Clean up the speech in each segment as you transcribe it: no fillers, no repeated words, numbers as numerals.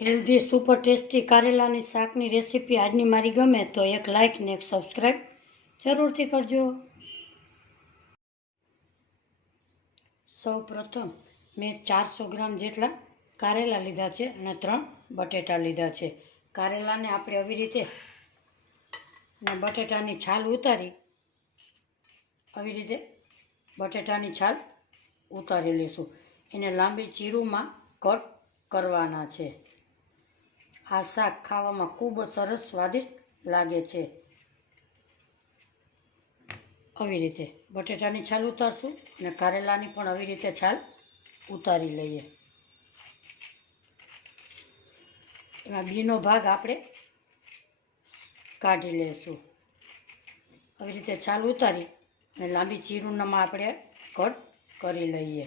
Healthy super tasty કારેલાની શાકની recipe આજની મારી ગમે તો એક લાઇક ને એક સબસ્ક્રાઈબ જરૂરથી કરજો. સૌ પ્રથમ મેં 400 ગ્રામ જેટલા કારેલા લીધા છે અને 3 બટેટા લીધા છે. કારેલાને આપણે આવી રીતે ને બટેટાની છાલ ઉતારી આવી રીતે બટેટાની છાલ ઉતારી લઈશું. એને લાંબી ચીરુમાં કટ કરવાના છે. આ શાક ખાવામાં ખૂબ જ સરસ સ્વાદિષ્ટ લાગે છે. આવી રીતે બટેટાની છાલ ઉતારશું અને કારેલાની પણ આવી રીતે છાલ ઉતારી લઈએ. એમાં બીનો ભાગ આપણે કાઢી લઈશું. આવી રીતે છાલ ઉતારી અને લાંબી ચીરુમાં આપણે કટ કરી લઈએ.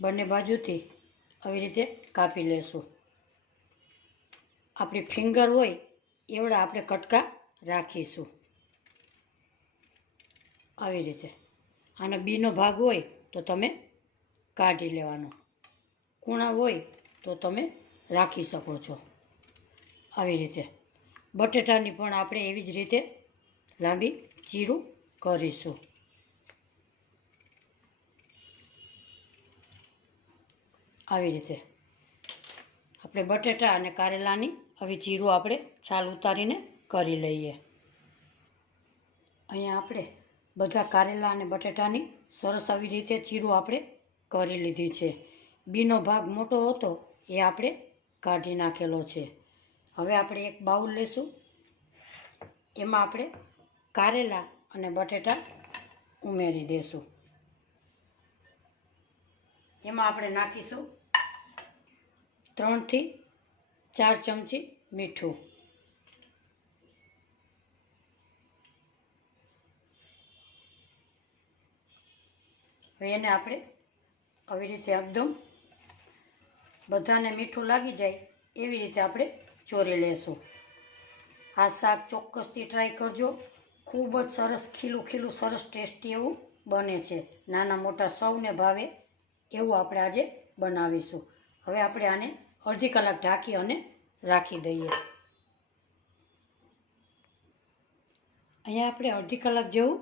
બંને બાજુથી આવી રીતે કાપી લેશું. આપણી ફિંગર હોય એવડા આપણે કટકા રાખીશું. આવી રીતે આનો બીનો ભાગ હોય તો તમે કાઢી લેવાનો, કૂણા હોય તો તમે રાખી શકો છો. આવી રીતે બટેટાની પણ આપણે એવી જ રીતે લાંબી ચીરું કરીશું. આવી રીતે આપણે બટેટા અને કારેલાની આવી ચીરું આપણે છાલ ઉતારીને કરી લઈએ. અહીંયા આપણે બધા કારેલા અને બટેટાની સરસ આવી રીતે ચીરું આપણે કરી લીધી છે. બીનો ભાગ મોટો હતો એ આપણે કાઢી નાખેલો છે. હવે આપણે એક બાઉલ લેશું. એમાં આપણે કારેલા અને બટેટા ઉમેરી દેશું. એમાં આપણે નાખીશું 3 થી 4 ચમચી મીઠું. હવે એને આપણે આવી રીતે એકદમ બધાને મીઠું લાગી જાય એવી રીતે આપણે ચોરી લેશું. આ શાક ચોક્કસથી ટ્રાય કરજો. ખૂબ જ સરસ ખીલું ખીલું સરસ ટેસ્ટી એવું બને છે. નાના મોટા સૌને ભાવે એવું આપણે આજે બનાવીશું. હવે આપણે આને અડધી કલાક ઢાંકી અને રાખી દઈએ. અહીંયા આપણે અડધી કલાક જેવું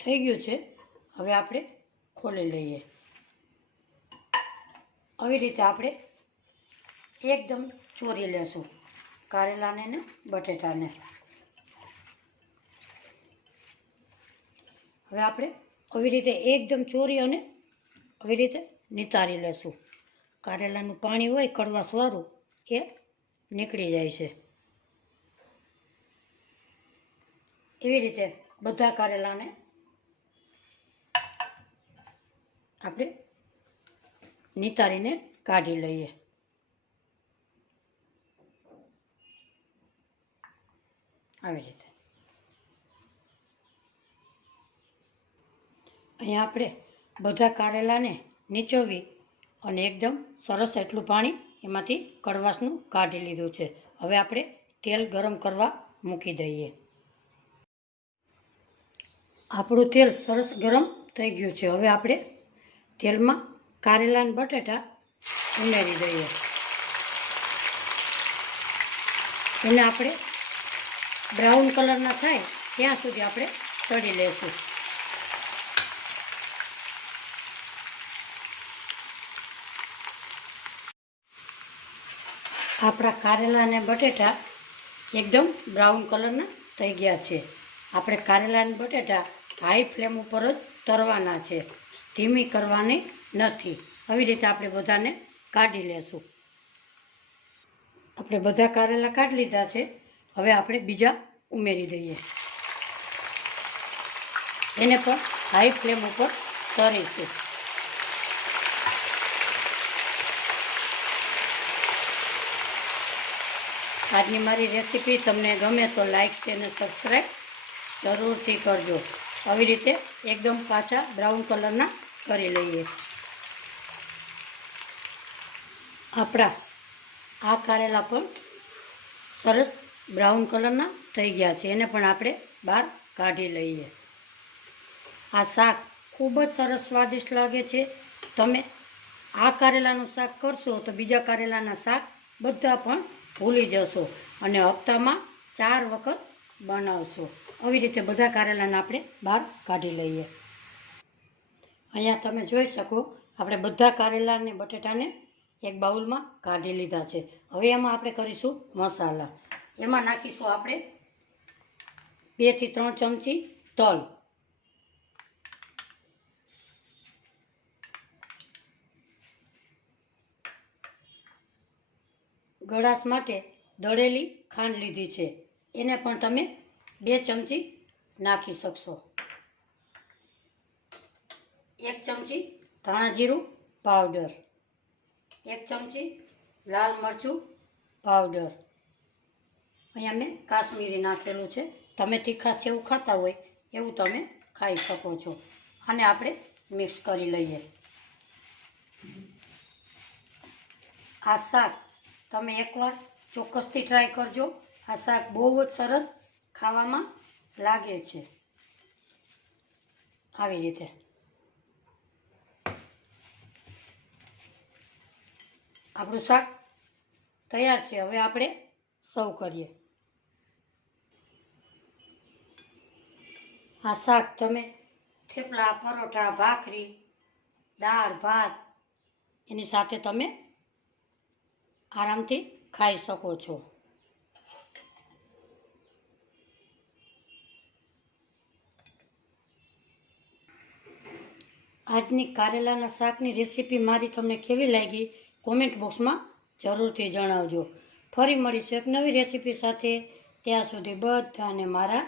થઈ ગયું છે. હવે આપણે ખોલી લઈએ. આવી રીતે આપણે એકદમ ચોરી લેશું કારેલાને ને બટેટાને. હવે આપણે આવી રીતે એકદમ ચોરી અને આવી રીતે નિતારી લેશું. કારેલાનું પાણી હોય કડવાશવાળું એ નીકળી જાય છે. એવી રીતે બધા કારેલાને આપણે નિતારીને કાઢી લઈએ. આવી રીતે અહીંયા આપણે બધા કારેલાને નીચોવી અને એકદમ સરસ એટલું પાણી એમાંથી કડવાશનું કાઢી લીધું છે. હવે આપણે તેલ ગરમ કરવા મૂકી દઈએ. આપણું તેલ સરસ ગરમ થઈ ગયું છે. હવે આપણે તેલમાં કારેલા અને બટેટા ઉમેરી દઈએ. એને આપણે બ્રાઉન કલરના થાય ત્યાં સુધી આપણે તળી લઈશું. આપણા કારેલા અને બટેટા એકદમ બ્રાઉન કલરના થઈ ગયા છે. આપણે કારેલા અને બટેટા હાઈ ફ્લેમ ઉપર જ તળવાના છે, ધીમી કરવાની નથી. આવી રીતે આપણે બધાને કાઢી લેશું. આપણે બધા કારેલા કાઢી લીધા છે. હવે આપણે બીજા ઉમેરી દઈએ. એને પણ હાઈ ફ્લેમ ઉપર તળીશું. આજની મારી રેસીપી તમને ગમે તો લાઈક શેર અને સબસ્ક્રાઈબ જરૂરથી કરજો. આવી રીતે એકદમ પાછા બ્રાઉન કલરના કરી લઈએ. આપણા આ કારેલા પણ સરસ બ્રાઉન કલરના થઈ ગયા છે. એને પણ આપણે બહાર કાઢી લઈએ. આ શાક ખૂબ જ સરસ સ્વાદિષ્ટ લાગે છે. તમે આ કારેલાનું શાક કરશો તો બીજા કારેલાના શાક બધા પણ ભૂલી જશો અને હપ્તામાં 4 વખત બનાવશો. આવી રીતે બધા કારેલાને આપણે બહાર કાઢી લઈએ. અહીંયા તમે જોઈ શકો આપણે બધા કારેલા અને બટેટાને એક બાઉલમાં કાઢી લીધા છે. હવે એમાં આપણે કરીશું મસાલા. એમાં નાખીશું આપણે 2 થી 3 ચમચી તલ, ગળાશ માટે દળેલી ખાંડ લીધી છે, એને પણ તમે 2 ચમચી નાખી શકશો. 1 ચમચી ધાણા જીરું પાવડર, 1 ચમચી લાલ મરચું પાવડર. અહીંયા મેં કાશ્મીરી નાખેલું છે. તમે તીખાશ જેવું ખાતા હોય એવું તમે ખાઈ શકો છો. આને આપણે મિક્સ કરી લઈએ. આ શાક તમે એકવાર ચોક્કસથી ટ્રાય કરજો. આ શાક બહુ જ સરસ ખાવામાં લાગે છે. આવી રીતે આપણું શાક તૈયાર છે. હવે આપણે સર્વ કરીએ. આ શાક તમે થેપલા, પરોઠા, ભાખરી, દાળ ભાત એની સાથે તમે આરામથી ખાઈ શકો છો. આજની કારેલાના શાકની રેસીપી મારી તમને કેવી લાગી કોમેન્ટ બોક્સમાં જરૂરથી જણાવજો. ફરી મળીશું એક નવી રેસીપી સાથે. ત્યાં સુધી બધાને મારા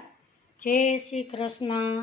જય શ્રી કૃષ્ણ.